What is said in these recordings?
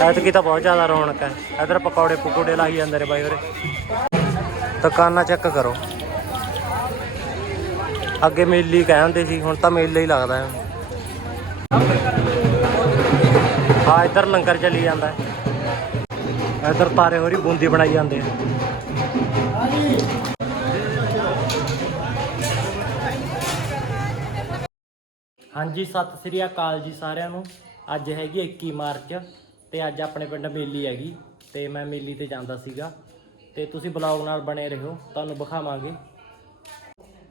ਐਤਕੀ ਤਾਂ ਬਹੁਤ ਜ਼ਿਆਦਾ ਰੌਣਕ ਹੈ। ਇਧਰ ਪਕੌੜੇ ਪਕੌੜੇ ਲਾਈ ਜਾਂਦੇ ਨੇ ਬਾਈ ਉਰੇ। ਦੁਕਾਨਾਂ ਚੈੱਕ ਕਰੋ। ਅੱਗੇ ਮੇਲੀ ਕਹਿੰਦੇ ਸੀ, ਹੁਣ ਤਾਂ ਮੇਲਾ ਹੀ ਲੱਗਦਾ ਹੈ। ਹਾਂ, ਇੱਧਰ ਲੰਗਰ ਚੱਲੀ ਜਾਂਦਾ ਹੈ। ਇੱਧਰ ਤਾਰੇ ਹੋਰੀ ਬੂੰਦੀ ਬਣਾਈ ਜਾਂਦੇ ਆ ਹਾਂਜੀ, ਸਤਿ ਸ੍ਰੀ ਅਕਾਲ ਜੀ ਸਾਰਿਆਂ ਨੂੰ। ਅੱਜ ਹੈਗੀ 21 ਮਾਰਚ। ਤੇ ਅੱਜ ਆਪਣੇ ਪਿੰਡ ਮੇਲੀ ਹੈਗੀ ਤੇ ਮੈਂ ਮੇਲੀ ਤੇ ਜਾਂਦਾ ਸੀਗਾ ਤੇ ਤੁਸੀਂ ਬਲੌਗ ਨਾਲ ਬਣੇ ਰਹੋ, ਤੁਹਾਨੂੰ ਵਿਖਾਵਾਂਗੇ।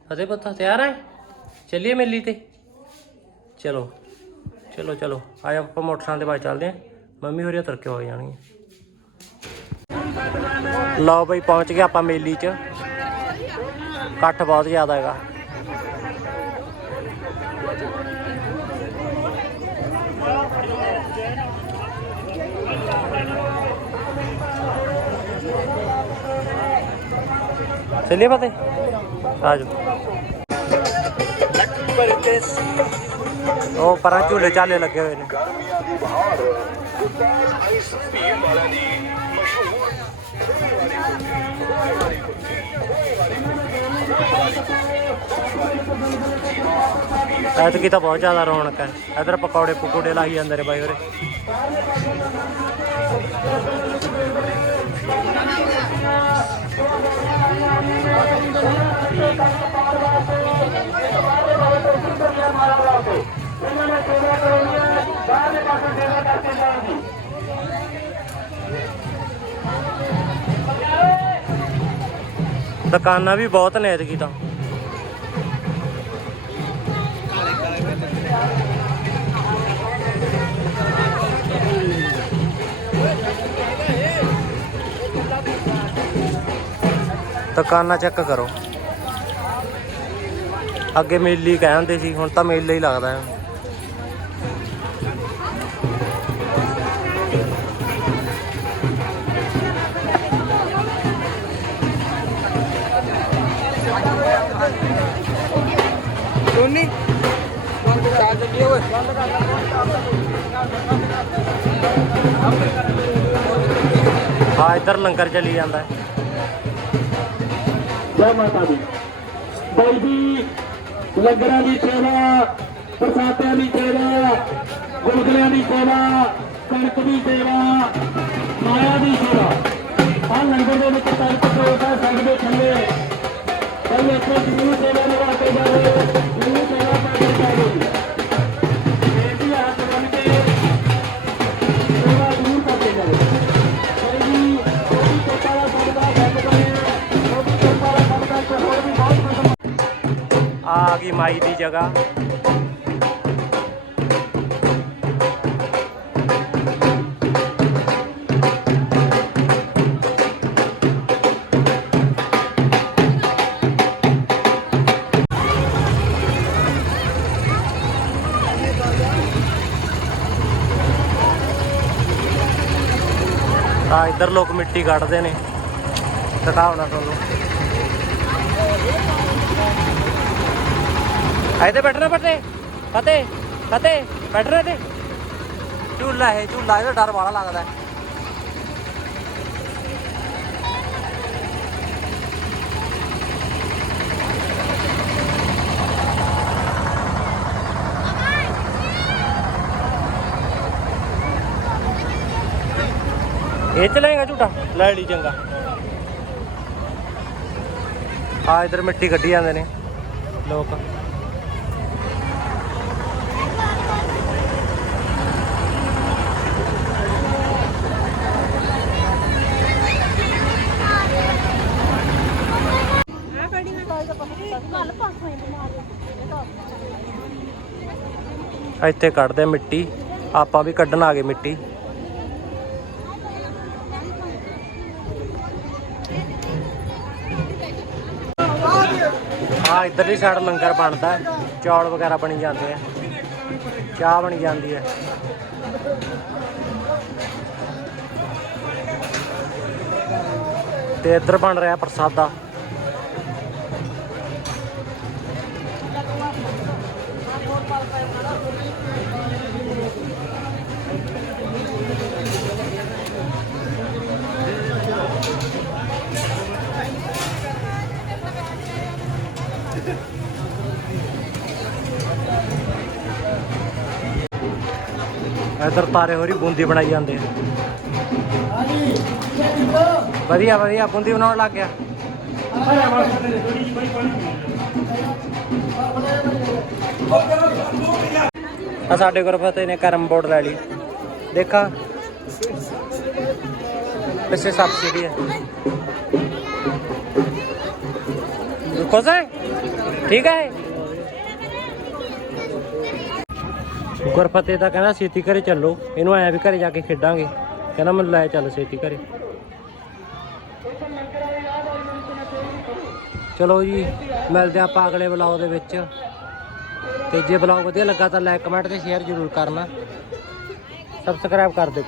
ਫਤਿਹ ਪੱਤਾ, ਤਿਆਰ ਹੈ? ਚੱਲੀਏ ਮੇਲੀ ਤੇ? ਚਲੋ ਚਲੋ ਚਲੋ ਆਇਆ ਆਪਾਂ ਮੋਟਰਸਾਈਕਲ ਦੇ ਬਾਅਦ ਚੱਲਦੇ ਆਂ ਮੰਮੀ ਹੋਰੀਆਂ ਤੁਰ ਹੋ ਜਾਣਗੀਆਂ। ਲਓ ਬਈ, ਪਹੁੰਚ ਗਏ ਆਪਾਂ ਮੇਲੀ 'ਚ। ਇਕੱਠ ਬਹੁਤ ਜ਼ਿਆਦਾ ਹੈਗਾ। ਚੱਲੀਏ ਫਤਿਹ ਆ ਉਹ ਪਰਾਂ ਝੂਲੇ ਚਾਲੇ ਲੱਗੇ ਹੋਏ ਨੇ। ਗਰਮੀਆਂ ਦੀ ਬਹਾਰ ਗੁਰਦਾਸ ਆਈਸ ਪੀਣ ਵਾਲਿਆਂ ਦੀ ਮਸ਼ਹੂਰ ਐਤਕੀ ਤਾਂ ਬਹੁਤ ਜ਼ਿਆਦਾ ਰੌਣਕ ਹੈ। ਇਧਰ ਪਕੌੜੇ ਪਕੌੜੇ ਲਾਈ ਜਾਂਦੇ ਨੇ ਬਾਈ ਉਰੇ ਦੁਕਾਨਾਂ ਵੀ ਬਹੁਤ ਨੇ ਐਤਕੀ ਤਾਂ। ਦੁਕਾਨਾਂ ਚੈੱਕ ਕਰੋ। ਅੱਗੇ ਮੇਲੀ ਕਹਿੰਦੇ ਸੀ ਹੁਣ ਤਾਂ ਮੇਲਾ ਹੀ ਲੱਗਦਾ ਹੈ। ਟੋਨੀ ਬੰਦ ਕਰਾ ਚੱਲੀਏ ਓਏ ਹਾਂ ਇੱਧਰ ਲੰਗਰ ਚੱਲੀ ਜਾਂਦਾ ਹੈ। ਜੈ ਮਾਤਾ ਦੀ। ਬਾਈ ਜੀ ਲੰਗਰਾਂ ਦੀ ਸੇਵਾ ਪ੍ਰਸਾਦਿਆਂ ਦੀ ਸੇਵਾ ਗੁਲਗਲਿਆਂ ਦੀ ਸੇਵਾ, ਕਣਕ ਦੀ ਸੇਵਾ, ਮਾਇਆ ਦੀ ਸੇਵਾ। ਆ ਲੰਗਰ ਦੇ ਵਿੱਚ ਤਲਪ ਤੋੜਦਾ ਸੰਗ ਦੇ ਥੱਲੇ। ਕਈ ਇੱਥੇ ਜਿੰਨੀ ਸੇਵਾ ਨਿਭਾ ਕੇ ਜਾ ਜਿੰਨੀ ਕੁਝ ਮਾਈ ਦੀ ਜਗ੍ਹਾ। ਆ ਇੱਧਰ ਲੋਕ ਮਿੱਟੀ ਕੱਢਦੇ ਨੇ। ਦਿਖਾਉਣਾ ਤੁਹਾਨੂੰ। ਆਇਤੇ ਬੈਠਣਾ ਫਤੇ ਫਤੇ ਫਤੇ ਬੈਠਣਾ ਤੇ ਝੂਲਾ ਹੈ ਝੂਲਾ ਇਹਦਾ ਡਰ ਬੜਾ ਲੱਗਦਾ। ਇਹ ਚਲਾਏਗਾ ਝੂਟਾ? ਲੈ ਲਈ ਚੰਗਾ। ਆ ਇਧਰ ਮਿੱਟੀ ਕੱਢੀ ਜਾਂਦੇ ਨੇ। ਲੋਕ। ਇੱਥੇ ਕੱਢਦੇ ਮਿੱਟੀ। ਆਪਾਂ ਵੀ ਕੱਢਣ ਆ ਗਏ ਮਿੱਟੀ। ਆ ਇਧਰਲੀ ਸਾਈਡ ਲੰਗਰ ਬਣਦਾ। ਚੌਲ ਵਗੈਰਾ ਬਣੀ ਜਾਂਦੇ ਆ। ਚਾਹ ਬਣੀ ਜਾਂਦੀ ਹੈ ਤੇ ਇੱਧਰ ਬਣ ਰਿਹਾ ਪ੍ਰਸਾਦਾ। ਇਧਰ ਤਾਰੇ ਹੋਰੀ ਬੂੰਦੀ ਬਣਾਈ ਜਾਂਦੇ ਆ। ਵਧੀਆ ਵਧੀਆ ਬੂੰਦੀ ਬਣਾਉਣ ਲੱਗ ਗਿਆ। ਆ ਸਾਡੇ ਗੁਰਫਤੇ ਨੇ ਕਰਮ ਬੋਰਡ ਲੈ ਲਈ। ਦੇਖਾ? ਪਿੱਛੇ ਸਬਸਿਡੀ ਹੈ ਖੁਸ਼ ਹੈ? ਠੀਕ ਹੈ? ਗੁਰਫਤੇ ਤਾਂ ਕਹਿੰਦਾ, ਛੇਤੀ ਘਰੇ ਚੱਲੋ। ਇਹਨੂੰ ਆਇਆ ਵੀ ਘਰੇ ਜਾ ਕੇ ਖੇਡਾਂਗੇ। ਕਹਿੰਦਾ ਮੈਨੂੰ ਲੈ ਚੱਲ ਛੇਤੀ ਘਰੇ। ਚਲੋ ਜੀ, ਮਿਲਦੇ ਹਾਂ ਆਪਾਂ ਅਗਲੇ ਵਲੌਗ ਦੇ ਵਿੱਚ। ਤੇ ਜੇ ਵਲੌਗ ਵਧੀਆ ਲੱਗਾ ਤਾਂ ਲਾਈਕ ਕਮੈਂਟ ਤੇ ਸ਼ੇਅਰ ਜ਼ਰੂਰ ਕਰਨਾ। ਸਬਸਕ੍ਰਾਈਬ ਕਰ ਦਿਓ